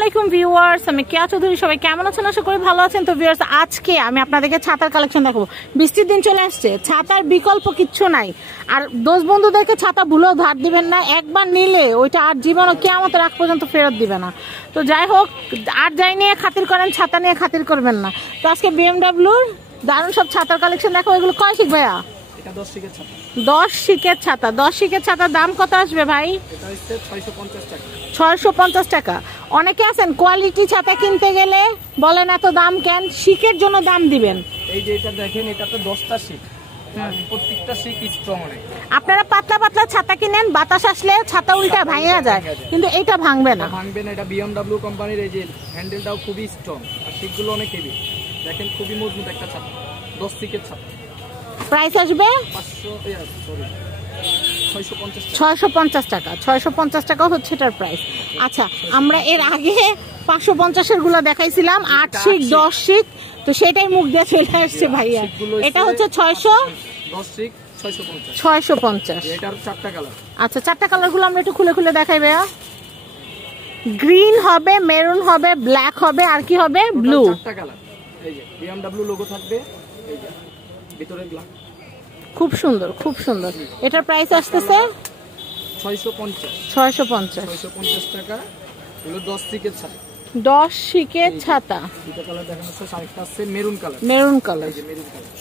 আলাইকুম ভিউয়ার্স, আমি কেয়া চৌধুরী। সবাই কেমন আছেন? আশা করি ভালো আছেন। তো ভিউয়ার্স, আজকে আমি আপনাদেরকে ছাতার কালেকশন দেখাবো। বৃষ্টির দিন চলে আসছে, ছাতার বিকল্প কিচ্ছু নাই। আর দোষ বন্ধুদেরকে ছাতা ভুলেও ধার দিবেন না, একবার নিলে ওইটা আর জীবনও কেয়ামতের আগ পর্যন্ত ফেরত দিবে না। তো যাই হোক, আর যাই নিয়ে খাতির করেন, ছাতা নিয়ে খাতির করবেন না। তো আজকে বিএমডব্লিউর দারুণ সব ছাতার কালেকশন দেখাবো। এগুলো কয় শিখ ভাইয়া? 10 শিকের ছাতা। 10 শিকের ছাতার দাম কত আসবে ভাই? 650 টাকা। অনেকে আছেন কোয়ালিটি ছাতা কিনতে গেলে বলেন এত দাম কেন, শিকের জন্য দাম দিবেন। এই যে এটা দেখেন, এটা তো 10টা শিক, প্রত্যেকটা শিক স্ট্রং অনেক। আপনারা পাতলা পাতলা ছাতা কিনেন, বাতাস আসলে ছাতা উল্টা ভাঙা যায়, কিন্তু এটা ভাঙবে না। এটা বিএমডব্লিউ কোম্পানির। এই যে হ্যান্ডেলটাও খুবই স্ট্রং, আর শিকগুলো অনেক হেভি। দেখেন খুবই মজবুত একটা ছাতা, 10 শিকের ছাতা। প্রাইস আসবে 650 টাকা। 650 টাকা হচ্ছে এটার প্রাইস। আচ্ছা, আমরা এর আগে 550 গুলো দেখাইছিলাম, 8 শিক 10 শিক, তো সেটাই মুখ দিয়ে চলে আসছে ভাইয়া। এটা হচ্ছে 10 শিক 650। এটার 4টা কালার। আচ্ছা, 4টা কালার গুলো আমরা একটু খুলে খুলে দেখাই ভাইয়া। গ্রিন হবে, মেরুন হবে, ব্ল্যাক হবে, আর কি হবে? ব্লু। 4টা কালার। এই যে বিএমডব্লিউ লোগো থাকবে, এই যে ভিতরে ব্ল্যাক। খুব সুন্দর, খুব সুন্দর। এটার প্রাইস আসতেছে 650 টাকা। হলো 10 শিকের ছাতা। 10 শিকের ছাতা। দুটো কালার দেখানো হচ্ছে, আরেকটা আছে মেরুন কালার। Maroon colour. এই যে মেরুন কালার।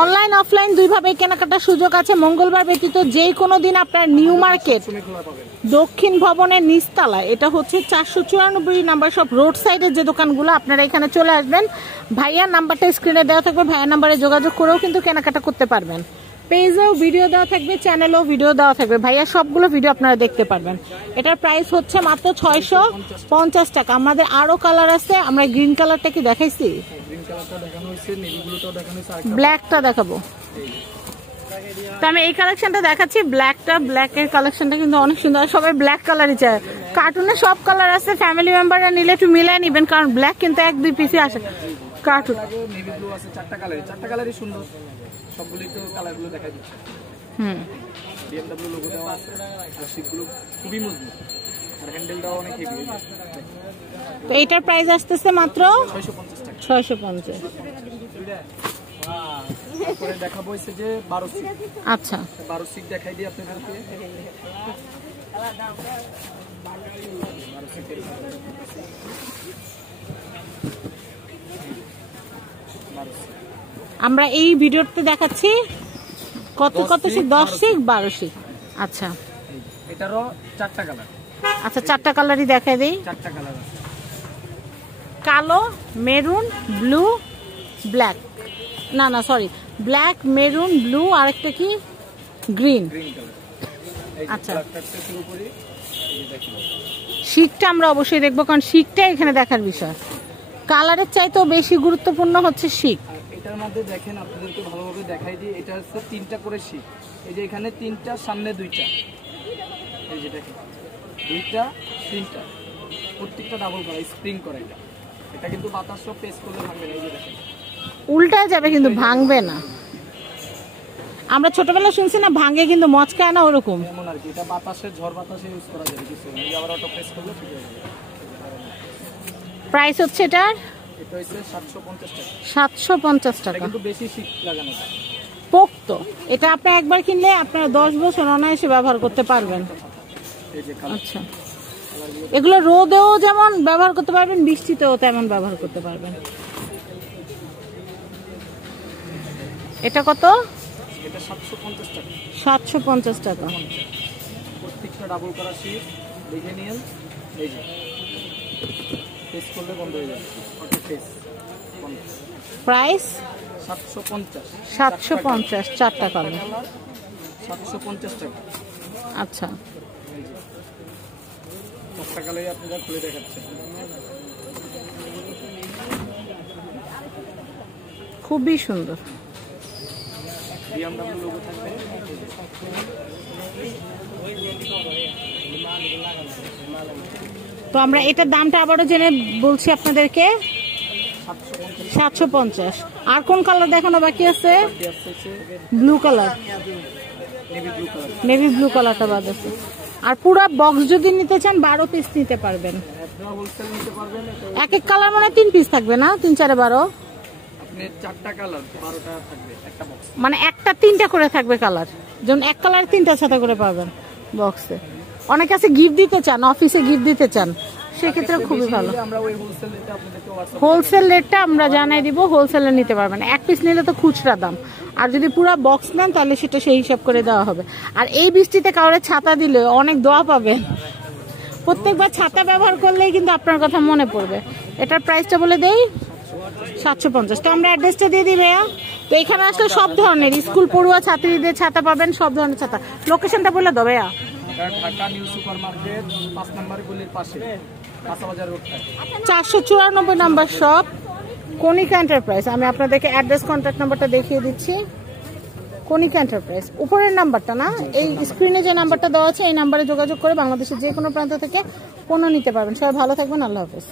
অনলাইন অফলাইন দুইভাবে কেনাকাটার সুযোগ আছে। মঙ্গলবার ব্যতীত যে কোনো দিন আপনার নিউ মার্কেট দক্ষিণ ভবনের নিচতলা, এটা হচ্ছে 494 নাম্বার সব রোড সাইডের যে দোকানগুলো, আপনারা এখানে চলে আসবেন। ভাইয়ার নাম্বারটা স্ক্রিনে দেওয়া থাকবে, ভাইয়ার নাম্বারে যোগাযোগ করেও কিন্তু কেনাকাটা করতে পারবেন। পেজেও ভিডিও দেওয়া থাকবে, চ্যানেলেও ভিডিও দেওয়া থাকবে, ভাইয়ার সবগুলো ভিডিও আপনারা দেখতে পারবেন। এটার প্রাইস হচ্ছে মাত্র 650 টাকা। আমাদের আরো কালার আছে, আমরা গ্রিন কালারটা কি দেখাইছি? ব্ল্যাকটা দেখাবো। তো আমি এই কালেকশনটা দেখাচ্ছি, ব্ল্যাকটা। ব্ল্যাকের কালেকশনটা কিন্তু অনেক সুন্দর, সবাই ব্ল্যাক কালারই চায়। কার্টুনে সব কালার আছে, ফ্যামিলি মেম্বাররা নিলে একটু মিলাই নিবেন, কারণ ব্ল্যাক কিন্তু 1-2 পিসই আসে কার্টুন। নেভি ব্লু আছে 4টা কালার, 4টা কালারই সুন্দর। সবগুলোই তো কালারগুলো দেখা দিচ্ছে। বিএমডব্লিউ লোগো দেওয়া আছে, আর শিকগুলো খুবই মজবুত, আর হ্যান্ডেলটাও অনেক হেভি। তো এটার প্রাইস আসতেছে মাত্র 650 টাকা। 650। তারপরে দেখাবো হচ্ছে যে 12 শিক। আচ্ছা, 12 শিক দেখাই দিই আপনাদেরকে। আমরা এই ভিডিওতে দেখাচ্ছি কত কত শিক, 10 শিক 12 শিক। আচ্ছা, এটারও 4টা কালার। আচ্ছা, 4টা কালারই দেখাই দেই। 4টা কালার আছে, কালো, মেরুন, ব্লু, ব্ল্যাক। না না, সরি, ব্ল্যাক, মেরুন, ব্লু, আরেকটা কি গ্রিন। আচ্ছা, শিকটা আমরা অবশ্যই দেখবো, কারণ শিকটা এখানে দেখার বিষয়। কালারের চাইতেও বেশি গুরুত্বপূর্ণ হচ্ছে শিক। এটার মধ্যে দেখেন, আপনাদেরকে ভালোভাবে দেখাই দিই। এটা হচ্ছে 3টা করে শিক। এই যে এখানে 3টা, সামনে 2টা। এই যে দেখেন, 2টা 3টা, প্রত্যেকটা ডাবল করা, স্প্রিং করা। এটা কিন্তু বাতাস সব প্রেস করলে ভাঙবে না। এই যে দেখেন, উল্টায় যাবে কিন্তু ভাঙবে না। আমরা ছোটবেলা শুনছি না, ভাঙে কিন্তু মচকায় না, ওরকম এমন আর কি। এটা বাতাসের, ঝড় বাতাসে ইউজ করা যাবে, কিছু না। এই আবার অটো প্রেস করলে ঠিক হয়ে যাবে। প্রাইস হচ্ছে এটার, এটা হচ্ছে 750 টাকা। 750 টাকা। কিন্তু বেশি শিক লাগানো যায়, পোক্ত। এটা আপনি একবার কিনলে আপনারা 10 বছর অনায়াসে ব্যবহার করতে পারবেন। আচ্ছা, এগুলো রোদেও যেমন ব্যবহার করতে পারবেন, বৃষ্টিতেও তেমন ব্যবহার করতে পারবেন। এটা কত? এটা 750 টাকা। 750 টাকা। প্রত্যেকটা ডাবল করা শিট দেখে নিন। এই যে প্রেস করলে বন্ধ হয়ে যাবে, অটো প্রেস বন্ধ। প্রাইস 750। 750, 4টা কালার, 750 টাকা। আচ্ছা, 4টা কালারই আপনারা খুলে দেখাচ্ছেন। খুবই সুন্দর। বিএমডব্লিউ লোগো থাকবে। তো আমরা এটার দামটা আবারও জেনে বলছি আপনাদেরকে, 750। আর কোন কালার দেখানো বাকি আছে? ব্লু কালার, নেভি ব্লু কালারটা বাদ আছে। আর পুরো বক্স যদি নিতে চান 12 পিস নিতে পারবেন। আপনারা হোলসেল নিতে পারবেন। এক এক কালার মানে 3 পিস থাকবে না, 3 4 12 আপনি 4টা কালার 12টা থাকবে একটা বক্স, মানে একটা 3টা করে থাকবে কালার, যেমন এক কালার 3টা ছাতা করে পাবেন বক্সে। অনেকে আছে গিফট দিতে চান, অফিসে গিফট দিতে চান, সেক্ষেত্রে খুবই ভালো। আমরা ওই হোলসেল রেটে আপনাদেরকে WhatsApp হোলসেল রেটটা আমরা জানাই দিব, হোলসেলে নিতে পারবেন। এক পিস নিলে তো খুচরা দাম, আর যদি পুরো বক্স নেন তাহলে সেটা সেই হিসাব করে দেওয়া হবে। আর এই বৃষ্টিতে কাউরে ছাতা দিলে অনেক দোয়া পাবে, প্রত্যেকবার ছাতা ব্যবহার করলেই কিন্তু আপনার কথা মনে পড়বে। এটার প্রাইসটা বলে দেই 750। তো আমরা অ্যাড্রেসটা দিয়ে দিই ভাইয়া। তো এখানে আসলে সব ধরনের স্কুল পড়ুয়া ছাত্রীদের ছাতা পাবেন, সব ধরনের ছাতা। লোকেশনটা বলে দাও ভাইয়া। ঢাকা নিউ সুপার মার্কেট 5 নম্বর গলির পাশে কাঁচাবাজার রোডটা, 494 নাম্বার শপ, কনিকা এন্টারপ্রাইজ। আমি আপনাদেরকে অ্যাড্রেস কন্ট্যাক্ট নাম্বারটা দেখিয়ে দিচ্ছি। কনিকা এন্টারপ্রাইজ উপরের নাম্বারটা না, এই স্ক্রিনে যে নাম্বারটা দেওয়া আছে এই নাম্বারে যোগাযোগ করে বাংলাদেশের যে কোনো প্রান্ত থেকে পণ্য নিতে পারবেন। সবাই ভালো থাকবেন, আল্লাহ হাফেজ।